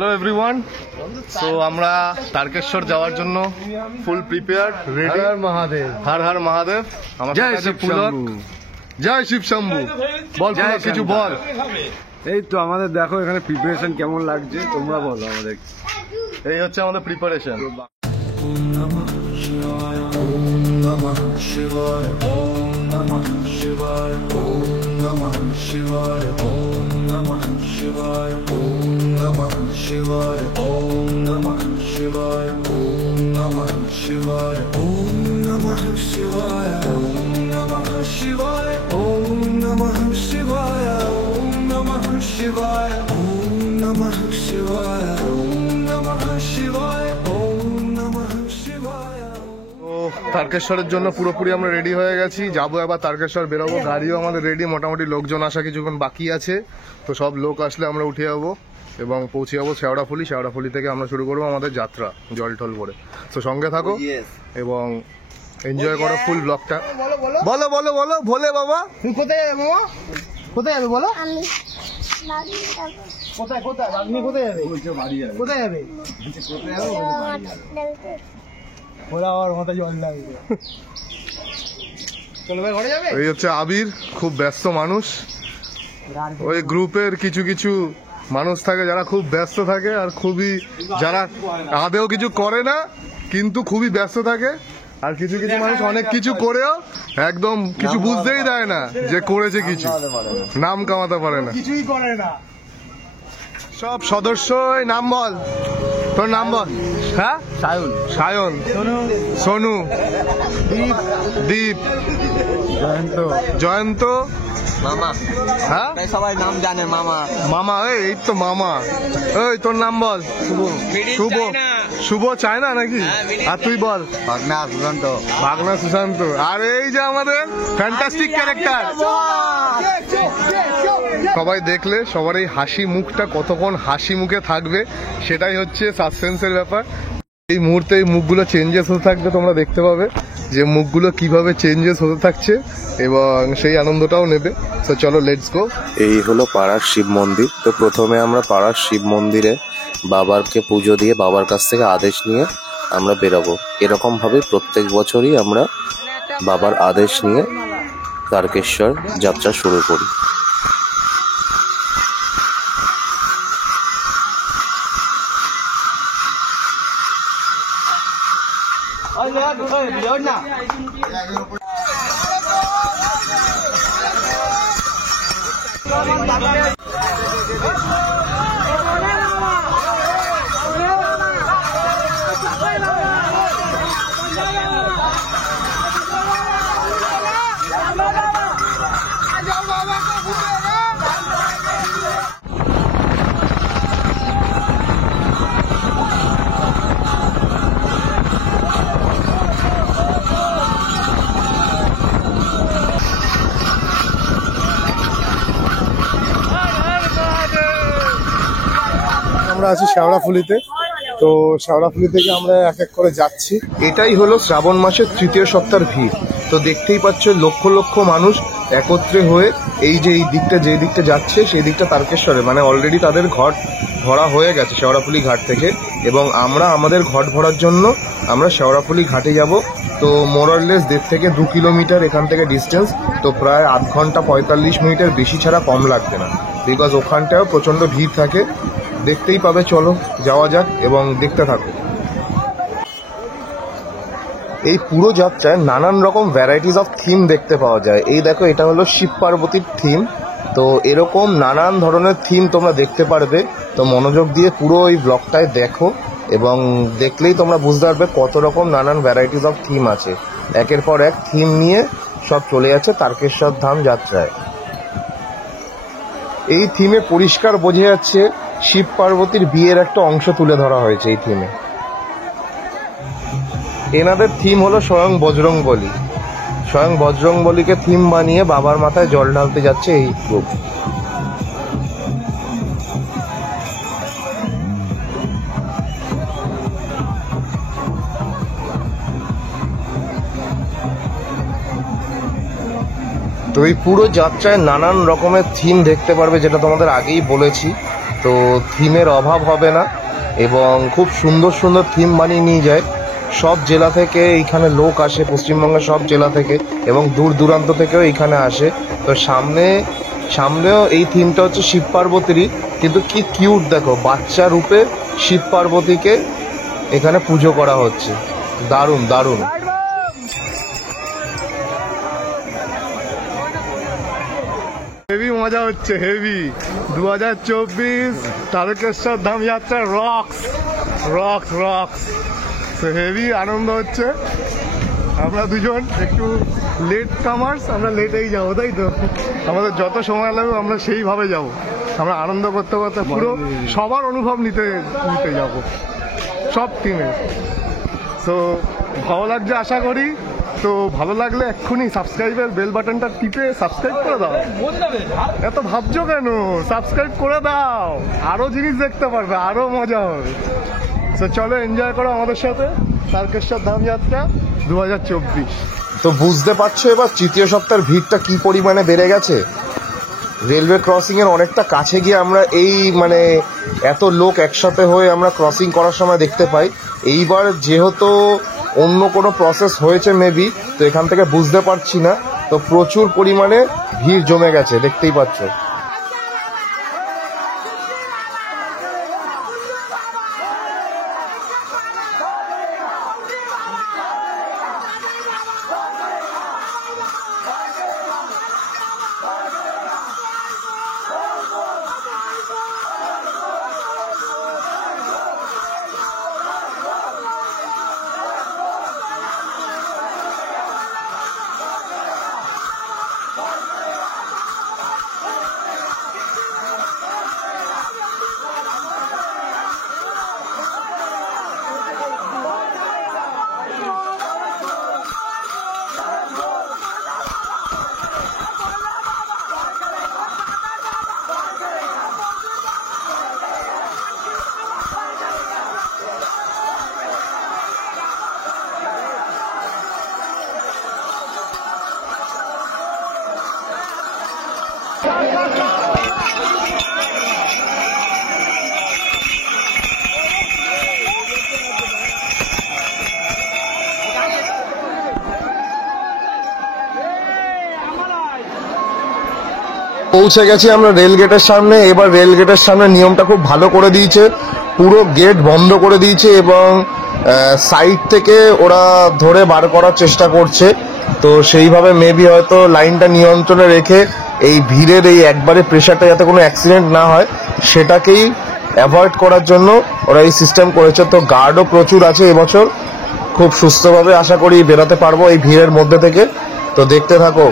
Hello everyone, so আমরা তারকেশ্বর যাওয়ার জন্য ফুল প্রিপেয়ার্ড, রেডি। হর মহাদেব, হর হর মহাদেব। আমার জয় শিব শম্ভু, জয় শিব শম্ভু। বল কিছু বল। এই তো আমাদের দেখো এখানে প্রিপারেশন কেমন লাগছে, তোমরা বলো আমাদের। এই হচ্ছে আমাদের প্রিপারেশন। তারকেশ্বরের জন্য পুরোপুরি আমরা রেডি হয়ে গেছি, যাবো এবার তারকেশ্বর, বেরোবো। গাড়িও আমাদের রেডি, মোটামুটি লোকজন আসা কিছুক্ষণ বাকি আছে, তো সব লোক আসলে আমরা উঠে যাবো এবং পৌঁছে যাবো শেওড়াফুলি। শেওড়াফুলি থেকে আমরা শুরু করবো আমাদের যাত্রা জল টল করে। তো সঙ্গে থাকো এবং এনজয় করো ফুল ব্লগটা। বলো বলো বলো, ভোলে বাবা তুমি কোথায় যাবে মামা? কোথায় যাবে বলো? কোথায় কোথায় আপনি কোথায় যাবে? কোথায় যাবে? ওরা আমার মাথায় জল লাগবে। চলো ভাই, ঘরে যাবে। এই হচ্ছে আবির, খুব ব্যস্ত মানুষ। ওই গ্রুপের কিছু কিছু মানুষ থাকে যারা খুব ব্যস্ত থাকে, আর খুবই যারা আদেও কিছু করে না কিন্তু খুবই ব্যস্ত থাকে, আর কিছু কিছু মানুষ অনেক কিছু করেও একদম কিছু বুঝতেই দেয় না যে করেছে, কিছু নাম কামাতে পারে না, কিছুই করে না। সব সদস্য নাম বল, তোর নাম বল। হ্যাঁ, সায়ন, সায়ন, সোনু, দীপ, দীপ, জয়ন্ত, জয়ন্ত, মামা। হ্যাঁ সবাই নাম জানে মামা। মামা, এই তো মামা। এই তোর নাম বল। শুভ, শুভ, শুভ চায় না নাকি? আর তুই বল। ভাগনা সুশান্ত। ভাগনা সুশান্ত। আর এই যে আমাদের ফ্যান্টাস্টিক ক্যারেক্টার। সবাই দেখলে সবার এই হাসি মুখটা কতক্ষণ হাসি মুখে থাকবে সেটাই হচ্ছে সাসপেন্সের ব্যাপার। এই মুহূর্তে এই মুখগুলো চেঞ্জেস হতে থাকবে, তোমরা দেখতে পাবে যে মুখগুলো কিভাবে চেঞ্জেস হতে থাকছে এবং সেই আনন্দটাও নেবে। তো চলো, লেটস গো। এই হলো পাড়ার শিব মন্দির। তো প্রথমে আমরা পাড়ার শিব মন্দিরে বাবাকে পুজো দিয়ে বাবার কাছ থেকে আদেশ নিয়ে আমরা বেরোবো। এরকম ভাবে প্রত্যেক বছরই আমরা বাবার আদেশ নিয়ে তারকেশ্বর যাত্রা শুরু করি। আমরা আছি শেওড়াফুলিতে। তো শেওড়াফুলি থেকে আমরা এক এক করে যাচ্ছি। এটাই হলো শ্রাবণ মাসের তৃতীয় সপ্তাহের ভিড়। তো দেখতেই পাচ্ছ লক্ষ লক্ষ মানুষ একত্রে হয়ে এই যে এই দিকটা, যে দিকটা যাচ্ছে সেই দিকটা তারকেশ্বরে, মানে অলরেডি তাদের ঘট ভরা হয়ে গেছে শেওড়াফুলি ঘাট থেকে, এবং আমরা আমাদের ঘট ভরার জন্য আমরা শেওড়াফুলি ঘাটে যাব। তো মোরলেস 1.5 থেকে 2 কিলোমিটার এখান থেকে ডিস্টেন্স। তো প্রায় আধ ঘন্টা 45 মিনিটের বেশি ছাড়া কম লাগবে না, বিকজ ওখানটাও প্রচন্ড ভিড় থাকে। দেখতেই পাবে, চলো যাওয়া যাক এবং দেখতে থাকো। এই পুরো যাত্রায় নানান রকম ভ্যারাইটিস অফ থিম দেখতে পাওয়া যায়। এই দেখো, এটা হলো শিব পার্বতীর থিম। তো এরকম নানান ধরনের থিম তোমরা দেখতে পারবে। তো মনোযোগ দিয়ে পুরো এই ব্লগটায় দেখো এবং দেখলেই তোমরা বুঝতে পারবে কত রকম নানান ভ্যারাইটিস অফ থিম আছে। একের পর এক থিম নিয়ে সব চলে যাচ্ছে তারকেশ্বর ধাম যাত্রায়। এই থিমে পরিষ্কার বোঝা যাচ্ছে শিব পার্বতীর বিয়ের একটা অংশ তুলে ধরা হয়েছে এই থিমে। এনাদের থিম হলো স্বয়ং বজরংবলী। স্বয়ং বজরংবলীকে থিম বানিয়ে বাবার মাথায় জল ঢালতে যাচ্ছে এই গ্রুপ। তো এই পুরো যাত্রায় নানান রকমের থিম দেখতে পারবে, যেটা তোমাদের আগেই বলেছি। তো থিমের অভাব হবে না এবং খুব সুন্দর সুন্দর থিম বানিয়ে নিয়ে যায়। সব জেলা থেকে এইখানে লোক আসে, পশ্চিমবঙ্গের সব জেলা থেকে এবং দূর দূরান্ত থেকেও এইখানে আসে। তো সামনেও এই থিমটা হচ্ছে শিব পার্বতীরই, কিন্তু কি কিউট দেখো, বাচ্চা রূপে শিব পার্বতীকে এখানে পুজো করা হচ্ছে। দারুণ দারুণ। হেভি মজা হচ্ছে, হেভি। 2024 তারকেশ্বর ধাম যাত্রা রক্স রক্স রক্স। তো হেভি আনন্দ হচ্ছে। আমরা দুজন একটু লেট কামার্স, আমরা লেটেই যাবো, তাই তো? আমাদের যত সময় লাগবে আমরা সেইভাবে যাব। আমরা আনন্দ করতে করতে পুরো সবার অনুভব নিতে নিতে যাব, সব টিমে। সো ভালো লাগছে আশা করি। তো ভালো লাগলে এক্ষুনি সাবস্ক্রাইবের বেল বাটনটা টিপে সাবস্ক্রাইব করে দাও। এত ভাবছো কেন? সাবস্ক্রাইব করে দাও, আরো জিনিস দেখতে পারবে, আরো মজা হবে। তো চলো এনজয় করো আমাদের সাথে তারকেশ্বর ধাম যাত্রা 2024। তো বুঝতে পারছো এবার তৃতীয় সপ্তাহের ভিড়টা কি পরিমাণে বেড়ে গেছে। রেলওয়ে ক্রসিং এর অনেকটা কাছে গিয়ে আমরা এই এত লোক একসাথে হয়ে আমরা ক্রসিং করার সময় দেখতে পাই। এইবার যেহেতু অন্য কোনো প্রসেস হয়েছে মেবি, তো এখান থেকে বুঝতে পারছি না। তো প্রচুর পরিমাণে ভিড় জমে গেছে, দেখতেই পাচ্ছ। পৌঁছে গেছি আমরা রেল গেটের সামনে। এবার রেল গেটের সামনে নিয়মটা খুব ভালো করে দিয়েছে, পুরো গেট বন্ধ করে দিয়েছে এবং সাইড থেকে ওরা ধরে বার করার চেষ্টা করছে। তো সেইভাবে মেবি হয়তো লাইনটা নিয়ন্ত্রণে রেখে এই ভিড়ের এই একবারে প্রেশারটা যাতে কোনো অ্যাক্সিডেন্ট না হয় সেটাকেই অ্যাভয়েড করার জন্য ওরা এই সিস্টেম করেছে। তো গার্ডও প্রচুর আছে এবছর, খুব সুস্থভাবে আশা করি বেরোতে পারবো এই ভিড়ের মধ্যে থেকে। তো দেখতে থাকো।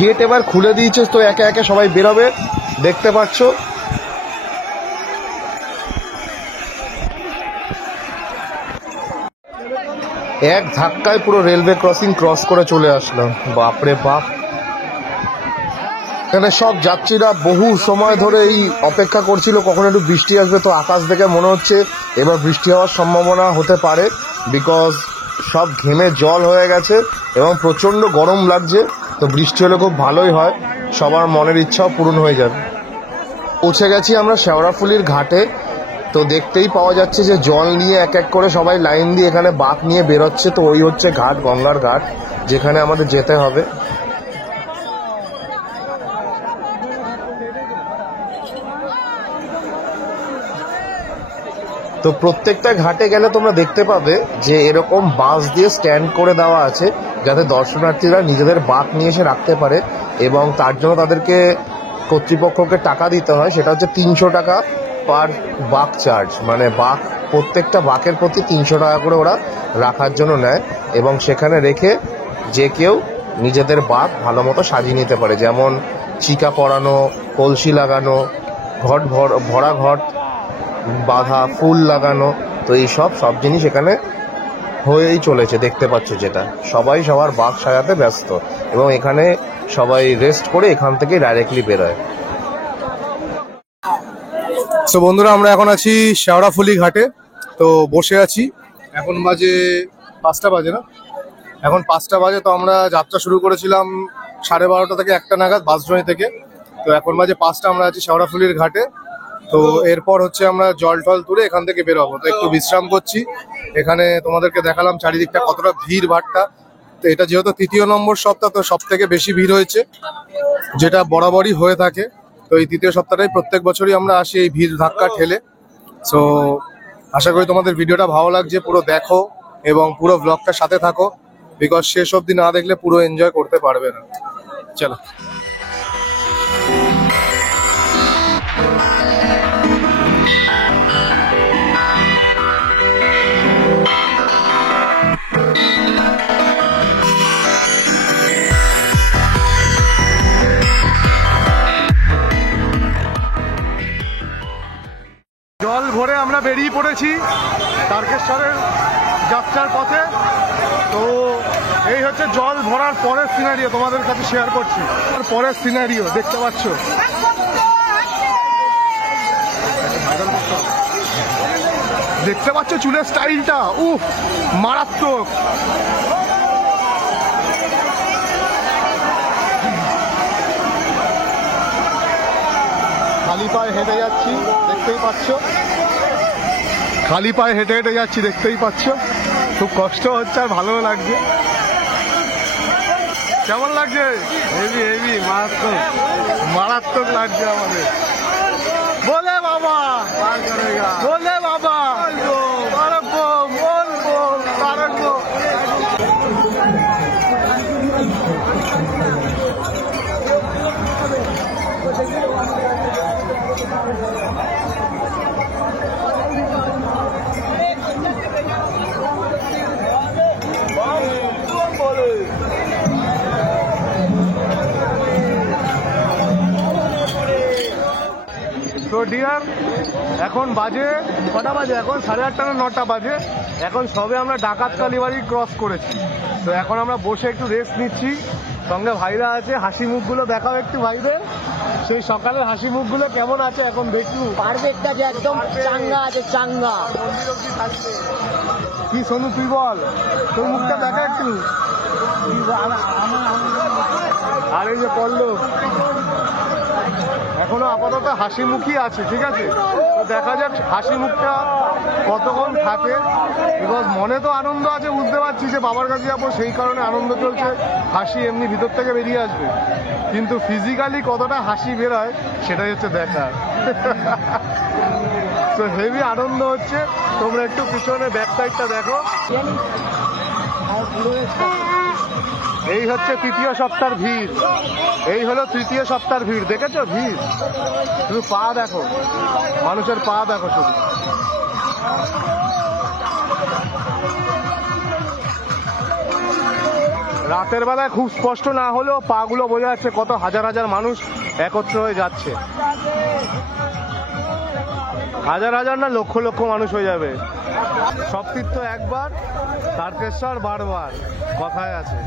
গেট এবার খুলে দিয়েছে, তো একে একে সবাই বেরোবে, দেখতে পাচ্ছ। এক ধাক্কায় পুরো রেলওয়ে ক্রসিং ক্রস করে চলে আসলাম। বাপরে বাপ, এখানে সব যাত্রীরা বহু সময় ধরে এই অপেক্ষা করছিল কখন একটু বৃষ্টি আসবে। তো আকাশ দেখে মনে হচ্ছে এবার বৃষ্টি হওয়ার সম্ভাবনা হতে পারে, বিকজ সব ঘেমে জল হয়ে গেছে এবং প্রচন্ড গরম লাগছে। তো বৃষ্টি হলে খুব ভালোই হয়, সবার মনের ইচ্ছাও পূরণ হয়ে যাবে। পৌঁছে গেছি আমরা শেওড়াফুলির ঘাটে। তো দেখতেই পাওয়া যাচ্ছে যে জল নিয়ে এক এক করে সবাই লাইন দিয়ে এখানে বাঁক নিয়ে বেরোচ্ছে। তো ওই হচ্ছে ঘাট, গঙ্গার ঘাট, যেখানে আমাদের যেতে হবে। তো প্রত্যেকটা ঘাটে গেলে তোমরা দেখতে পাবে যে এরকম বাঁশ দিয়ে স্ট্যান্ড করে দেওয়া আছে, যাতে দর্শনার্থীরা নিজেদের বাঁক নিয়ে এসে রাখতে পারে এবং তার জন্য তাদেরকে কর্তৃপক্ষকে টাকা দিতে হয়। সেটা হচ্ছে 300 টাকা পার বাঁক চার্জ, মানে বাঁক প্রত্যেকটা বাঁকের প্রতি 300 টাকা করে ওরা রাখার জন্য নেয় এবং সেখানে রেখে যে কেউ নিজেদের বাঁক ভালো মতো সাজিয়ে নিতে পারে। যেমন চিকা পরানো, কলসি লাগানো, ঘট ভরা ঘট বাঁধা, ফুল লাগানো, তো এই সব জিনিস এখানে হয়েই চলেছে। দেখতে পাচ্ছ যেটা, সবাই সবার বাঘ সাজাতে ব্যস্ত এবং এখানে সবাই রেস্ট করে এখান থেকে ডাইরেক্টলি বেরোয়। তো বন্ধুরা, আমরা এখন আছি শেওড়াফুলি ঘাটে। তো বসে আছি, এখন বাজে 5টা বাজে না, এখন 5টা বাজে। তো আমরা যাত্রা শুরু করেছিলাম 12:30 থেকে 1টা নাগাদ বাসজনি থেকে। তো এখন বাজে 5টা, আমরা আছি শেওড়াফুলির ঘাটে। তো এরপর হচ্ছে আমরা জল টল তুলে এখান থেকে বেরোবো। তো একটু বিশ্রাম করছি এখানে, তোমাদেরকে দেখালাম চারিদিকটা কতটা ভিড় ভাট্টা। তো এটা যেহেতু 3য় নম্বর সপ্তাহ, তো সব থেকে বেশি ভিড় হয়েছে, যেটা বরাবরই হয়ে থাকে। তো এই 3য় সপ্তাহটাই প্রত্যেক বছরই আমরা আসি এই ভিড় ধাক্কা ঠেলে। সো আশা করি তোমাদের ভিডিওটা ভালো লাগছে, পুরো দেখো এবং পুরো ব্লগটার সাথে থাকো, বিকজ শেষ অবধি না দেখলে পুরো এনজয় করতে পারবে না। চলো। জল ভরে আমরা বেরিয়ে পড়েছি তারকেশ্বরের যাত্রার পথে। তো এই হচ্ছে জল ভরার পরের সিনারিও, তোমাদের কাছে শেয়ার করছি। পরের সিনারিও দেখতে পাচ্ছ, দেখতে পাচ্ছ চুলের স্টাইলটা, উফ মারাত্মক। খালি পায়ে হেঁটে যাচ্ছি, দেখতেই পাচ্ছ, খালি পায়ে হেঁটে হেঁটে যাচ্ছি, দেখতেই পাচ্ছ। খুব কষ্ট হচ্ছে আর ভালো লাগছে। কেমন লাগছে? হেভি হেভি, মারাত্মক মারাত্মক লাগছে আমাদের। বলে বাবা, বলে বাবা, বলবো বলবো পারবো। তো ডিয়ার, এখন বাজে কটা বাজে? এখন 8:30 না 9টা বাজে। এখন সবে আমরা ডাকাত কালীবাড়ি ক্রস করেছি। তো এখন আমরা বসে একটু রেস্ট নিচ্ছি, সঙ্গে ভাইরা আছে। হাসি মুখগুলো দেখাও একটু ভাইদের, সেই সকালের হাসি মুখগুলো কেমন আছে এখন দেখু। পারফেক্ট আছে, একদম চাঙ্গা আছে, চাঙ্গা। কি সোনু তুই বল, তোর মুখটা দেখা একটু। আর এই যে পল্লব এখনো আপাতত হাসি মুখই আছে, ঠিক আছে। তো দেখা যাক হাসি মুখটা কতক্ষণ থাকে, বিকজ মনে তো আনন্দ আছে, বুঝতে পারছি যে বাবার কাছে যাবো, সেই কারণে আনন্দ চলছে, হাসি এমনি ভিতর থেকে বেরিয়ে আসবে। কিন্তু ফিজিক্যালি কতটা হাসি বেরোয় সেটাই হচ্ছে দেখা। তো হেভি আনন্দ হচ্ছে। তোমরা একটু পিছনে ব্যাক সাইডটা দেখো। এই হচ্ছে 3য় সপ্তাহের ভিড়, এই হলো 3য় সপ্তাহের ভিড়। দেখেছো ভিড়? শুধু পা দেখো, মানুষের পা দেখো শুধু। রাতের বেলায় খুব স্পষ্ট না হলেও পা গুলো বোঝা যাচ্ছে কত হাজার হাজার মানুষ একত্র হয়ে যাচ্ছে। হাজার হাজার না, লক্ষ লক্ষ মানুষ হয়ে যাবে। সব তীর্থ একবার, তারকেশ্বর বারবার, কথায় আছে।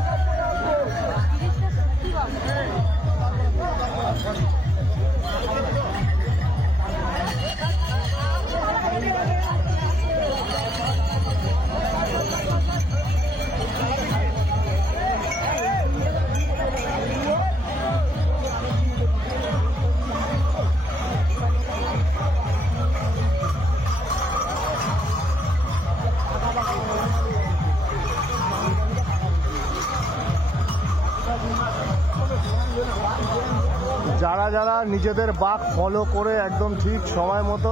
যারা যারা নিজেদের বাঘ ফলো করে একদম ঠিক সময় মতো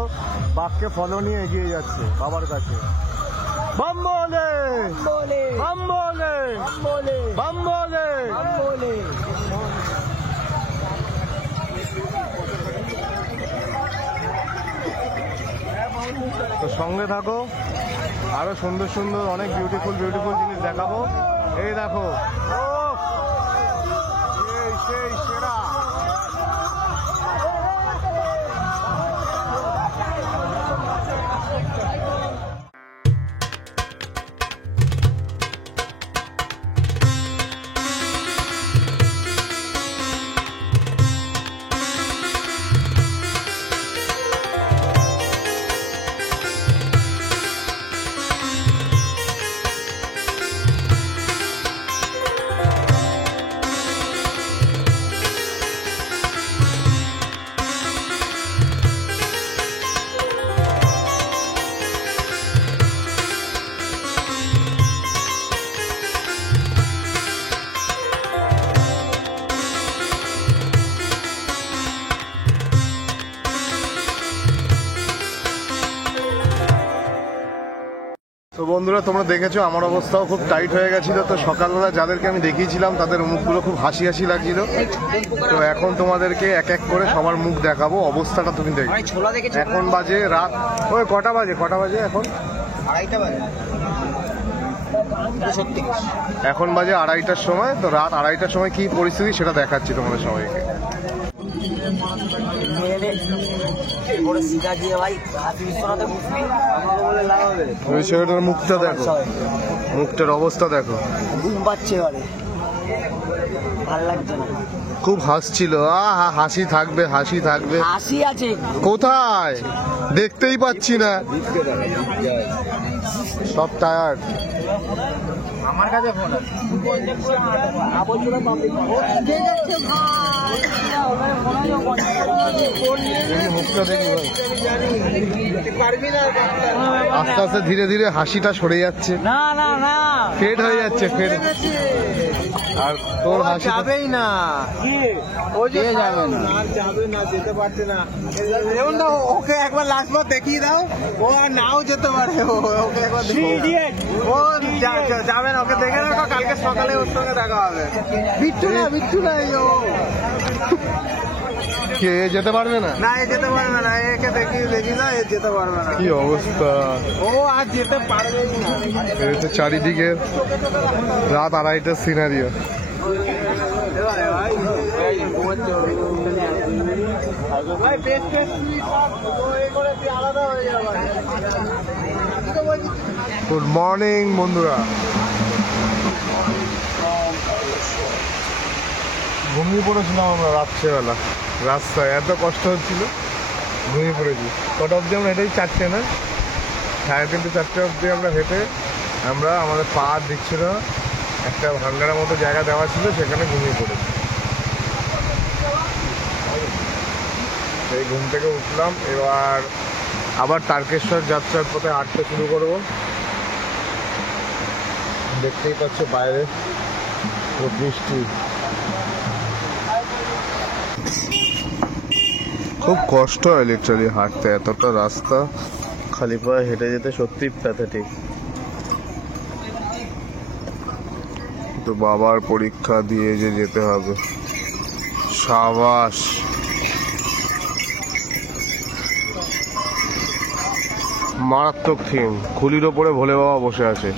বাঘকে ফলো নিয়ে এগিয়ে যাচ্ছে বাবার কাছে। বাম বলে, বাম বলে, বাম বলে। তো সঙ্গে থাকো, আরো সুন্দর সুন্দর অনেক বিউটিফুল বিউটিফুল জিনিস দেখাবো। এই দেখো, সেই সেরা তো বন্ধুরা তোমরা দেখেছো আমার অবস্থাও খুব টাইট হয়ে গেছিল। তো সকালবেলা যাদেরকে আমি দেখিয়েছিলাম তাদের মুখগুলো খুব হাসি হাসি লাগছিল। তো এখন তোমাদেরকে এক এক করে সবার মুখ দেখাবো, অবস্থাটা তুমি দেখো। এখন বাজে রাত, ওই কটা বাজে এখন? 2:30 বাজে। এখন বাজে 2:30টার সময়। তো রাত 2:30টার সময় কি পরিস্থিতি সেটা দেখাচ্ছি তোমাদের সবাইকে। ওই ছেলেটার মুখটা দেখো, মুখটার অবস্থা দেখো। ঘুম পাচ্ছে এবারে, ভালো লাগছে না। খুব হাসছিল, হাসি থাকবে হাসি থাকবে। হাসি আছে কোথায় দেখতেই পাচ্ছি না, সব টায়ার্ড। আমার কাছে ফোন আছে। মুখটা দেখি ভাই, আস্তে আস্তে ধীরে ধীরে হাসিটা সরে যাচ্ছে, না না না, ফেড হয়ে যাচ্ছে, ফেড। আর তোর হাসি যাবেই না, ও যে যাবে না, যাবে না, যেতে পারছে না। যেমন না, ওকে একবার লাস্ট বার দেখিয়ে দাও, ও আর নাও যেতে পারে। ওকে একবার ও যাবে না, ওকে দেখে রাখো, কালকে সকালে ওর সঙ্গে দেখা হবে। বিট্টু না ও কে যেতে পারবে না? না, এ যেতে পারবে না, একে দেখি না, এ যেতে পারবে না। কি অবস্থা, ও আর যেতে পারবেই না। এটা চারিদিকে রাত 2:30টার সিনারিও। গুড মর্নিং বন্ধুরা, ঘুমিয়ে পড়েছিলাম আমরা রাত্রেবেলা, রাস্তায় এত কষ্ট হচ্ছিল, ঘুমিয়ে পড়েছি। কটা অবধি আমরা হেঁটেই, 4টে না 3:30 4টে অবধি আমরা হেঁটে, আমাদের পা দিচ্ছিল একটা ভাঙ্গারের মতো জায়গা দেওয়া ছিল, সেখানে ঘুমিয়ে পড়েছি। সেই ঘুম থেকে উঠলাম, এবার আবার তারকেশ্বর যাত্রার পথে হাঁটতে শুরু করব। দেখতেই পাচ্ছ বাইরে খুব বৃষ্টি, খুব কষ্ট হয় লিটারালি হাঁটতে, এতটা রাস্তা খালি পায়ে হেঁটে যেতে সত্যিই প্যাথেটিক। তো বাবার পরীক্ষা দিয়ে যে যেতে হবে, সাবাস। মারাত্মক থিম, খুলির ওপরে ভোলে বাবা বসে আছে।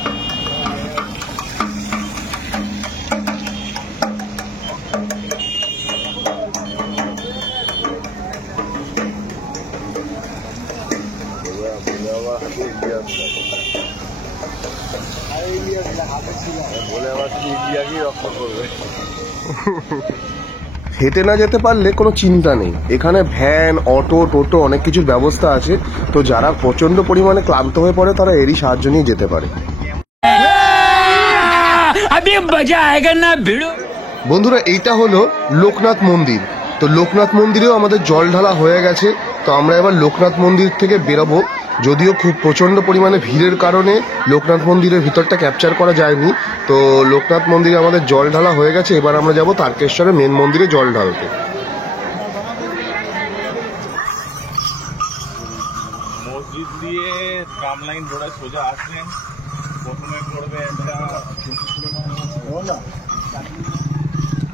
হেঁটে না যেতে পারলে কোনো চিন্তা নেই, এখানে ভ্যান, অটো, টোটো অনেক কিছুর ব্যবস্থা আছে। তো যারা প্রচন্ড পরিমাণে ক্লান্ত হয়ে পড়ে তারা এরই সাহায্য নিয়ে যেতে পারে। বন্ধুরা এইটা হলো লোকনাথ মন্দির। তো লোকনাথ মন্দিরেও আমাদের জল ঢালা হয়ে গেছে। তো আমরা এবার লোকনাথ মন্দির থেকে বেরোবো, যদিও খুব প্রচণ্ড পরিমাণে ভিড়ের কারণে লোকনাথ মন্দিরের ভিতরটা ক্যাপচার করা যায়নি। তো লোকনাথ মন্দিরে আমাদের জল ঢালা হয়ে গেছে, এবার আমরা যাব তারকেশ্বরের মেন মন্দিরে জল ঢালতে। মসজিদ দিয়ে ট্রাম লাইন ধরে সোজা আসলেন, প্রথমে পড়বে একটা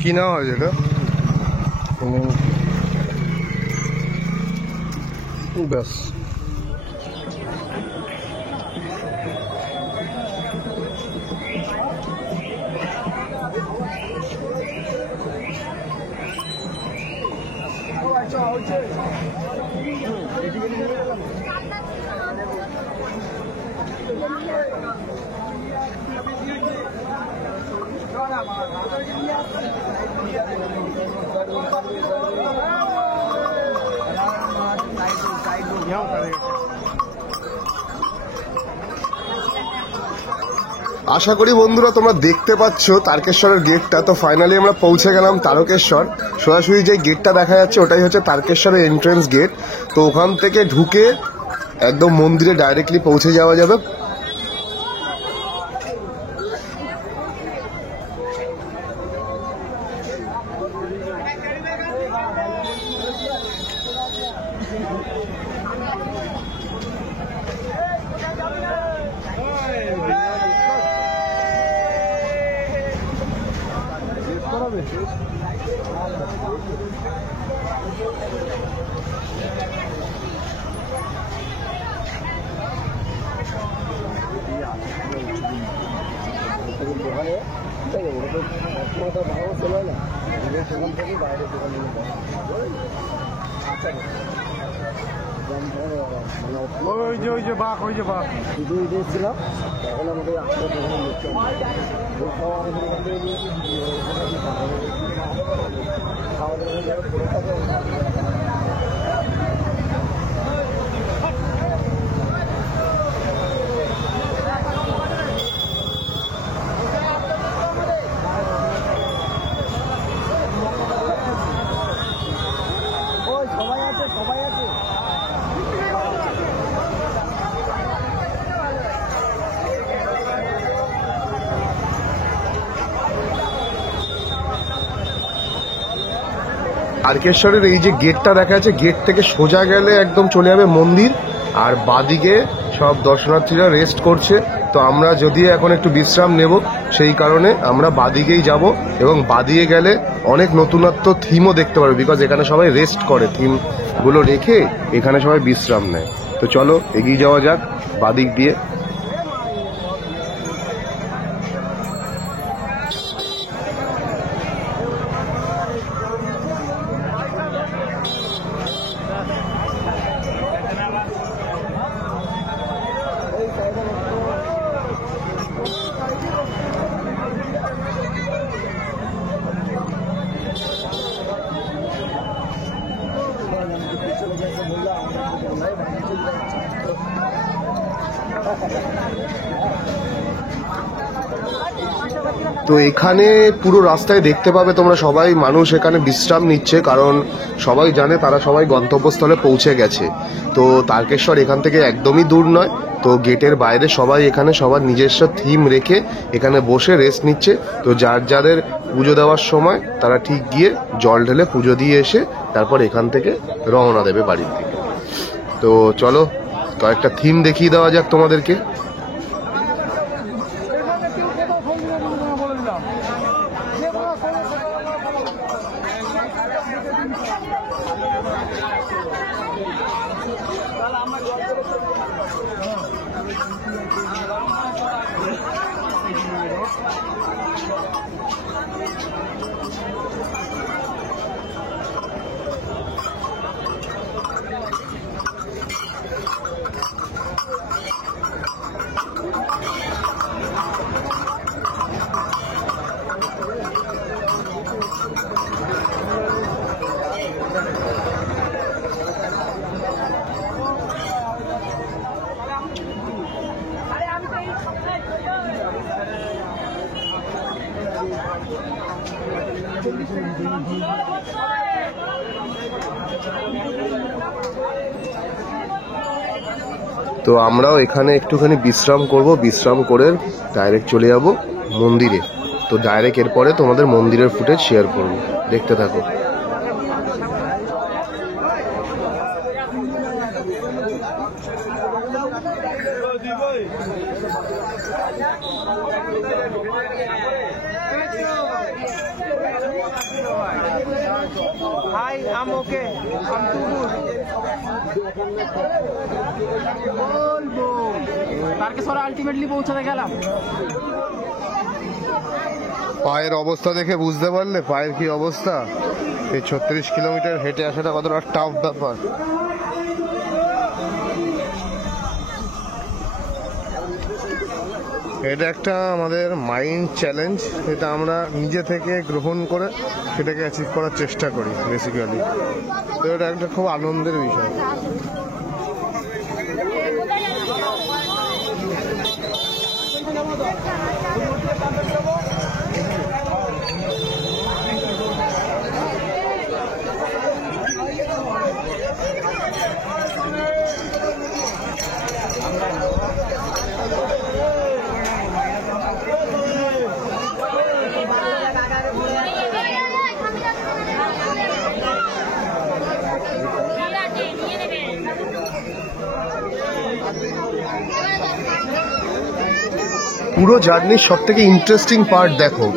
কি না হয় যেটা ব্যাস। আশা করি বন্ধুরা তোমরা দেখতে পাচ্ছ তারকেশ্বরের গেটটা। তো ফাইনালি আমরা পৌঁছে গেলাম তারকেশ্বর। সরাসরি যে গেটটা দেখা যাচ্ছে ওটাই হচ্ছে তারকেশ্বরের এন্ট্রেন্স গেট। তো ওখান থেকে ঢুকে একদম মন্দিরে ডাইরেক্টলি পৌঁছে যাওয়া যাবে। ওই যে বাঘ ছিলাম তখন আমাদের সবাই আছে তারকেশ্বরের এই যে গেটটা দেখা যাচ্ছে, গেট থেকে সোজা গেলে একদম চলে যাবে মন্দির, আর বাদিকে সব দর্শনার্থীরা রেস্ট করছে। তো আমরা যদিও এখন একটু বিশ্রাম নেব, সেই কারণে আমরা বাদিকেই যাব, এবং বাদিকে গেলে অনেক নতুনত্ব থিমও দেখতে পারবে, বিকজ এখানে সবাই রেস্ট করে, থিমগুলো রেখে এখানে সবাই বিশ্রাম নেয়। তো চলো এগিয়ে যাওয়া যাক বাদিক দিয়ে। তো এখানে পুরো রাস্তায় দেখতে পাবে তোমরা সবাই মানুষ এখানে বিশ্রাম নিচ্ছে, কারণ সবাই জানে তারা সবাই গন্তব্যস্থলে পৌঁছে গেছে। তো তারকেশ্বর এখান থেকে একদমই দূর নয়। তো গেটের বাইরে সবাই এখানে সবার নিজস্ব থিম রেখে এখানে বসে রেস্ট নিচ্ছে। তো যাদের পুজো দেওয়ার সময় তারা ঠিক গিয়ে জল ঢেলে পুজো দিয়ে এসে তারপর এখান থেকে রওনা দেবে বাড়ির দিকে। তো চলো কয়েকটা থিম দেখিয়ে দেওয়া যাক তোমাদেরকে। তো আমরাও এখানে একটুখানি বিশ্রাম করব, বিশ্রাম করে ডাইরেক্ট চলে যাব মন্দিরে। তো ডাইরেক্ট এরপরে তোমাদের মন্দিরের ফুটেজ শেয়ার করব, দেখতে থাকো। Hi, I'm okay. I'm too good. বলবো তারকেশ্বর আলটিমেটলি পৌঁছাতে গেলাম। পায়ের অবস্থা দেখে বুঝতে পারলে পায়ের কি অবস্থা। এই 36 কিলোমিটার হেঁটে আসাটা কতটা টাফ ব্যাপার। এটা একটা আমাদের মাইন্ড চ্যালেঞ্জ, এটা আমরা নিজে থেকে গ্রহণ করে সেটাকে অ্যাচিভ করার চেষ্টা করি বেসিক্যালি। তো এটা একটা খুব আনন্দের বিষয়। পুরো জার্নির সব থেকে ইন্টারেস্টিং পার্ট দেখো,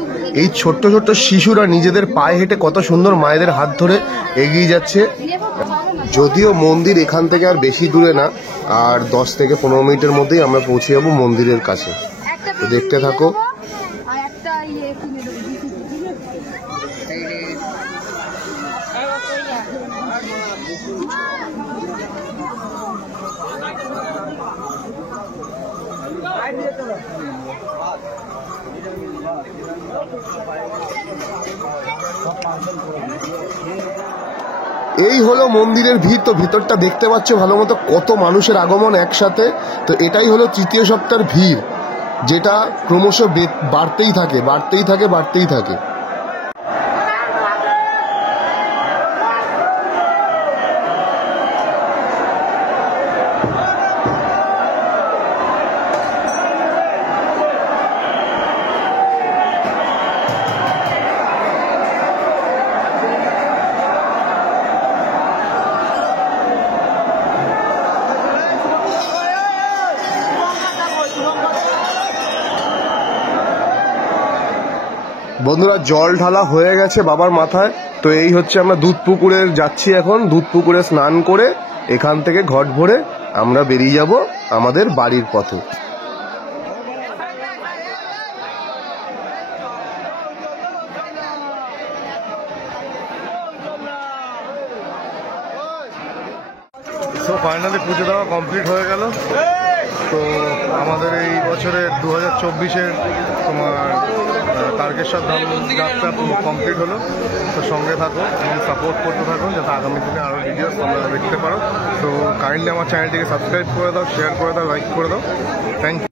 এই ছোট্ট ছোট্ট শিশুরা নিজেদের পায়ে হেঁটে কত সুন্দর মায়েদের হাত ধরে এগিয়ে যাচ্ছে। যদিও মন্দির এখান থেকে আর বেশি দূরে না, আর 10 থেকে 15 মিনিটের মধ্যেই আমরা পৌঁছে যাবো মন্দিরের কাছে। তো দেখতে থাকো। এই হলো মন্দিরের ভিড়। তো ভিতরটা দেখতে পাচ্ছ ভালো মতো, কত মানুষের আগমন একসাথে। তো এটাই হলো তৃতীয় সপ্তাহের ভিড়, যেটা ক্রমশ বাড়তেই থাকে, বাড়তেই থাকে, বাড়তেই থাকে। বন্ধুরা, জল ঢালা হয়ে গেছে বাবার মাথায়। তো এই হচ্ছে আমরা দুধ পুকুরে যাচ্ছি এখন। দুধ পুকুরে স্নান করে এখান থেকে ঘট ভরে আমরা বেরিয়ে যাব আমাদের বাড়ির পথে। তো ফাইনালি পুজো দেওয়া কমপ্লিট হয়ে গেল। তো আমাদের এই বছরের 2024-এর তোমার তারকেশ্বর ধাম যাত্রা কমপ্লিট হলো। তো সঙ্গে থাকো এবং সাপোর্ট করতে থাকো, যাতে আগামী দিনে আরও ভিডিও তোমরা দেখতে পারো। তো কাইন্ডলি আমার চ্যানেলটিকে সাবস্ক্রাইব করে দাও, শেয়ার করে দাও, লাইক করে দাও। Thank you.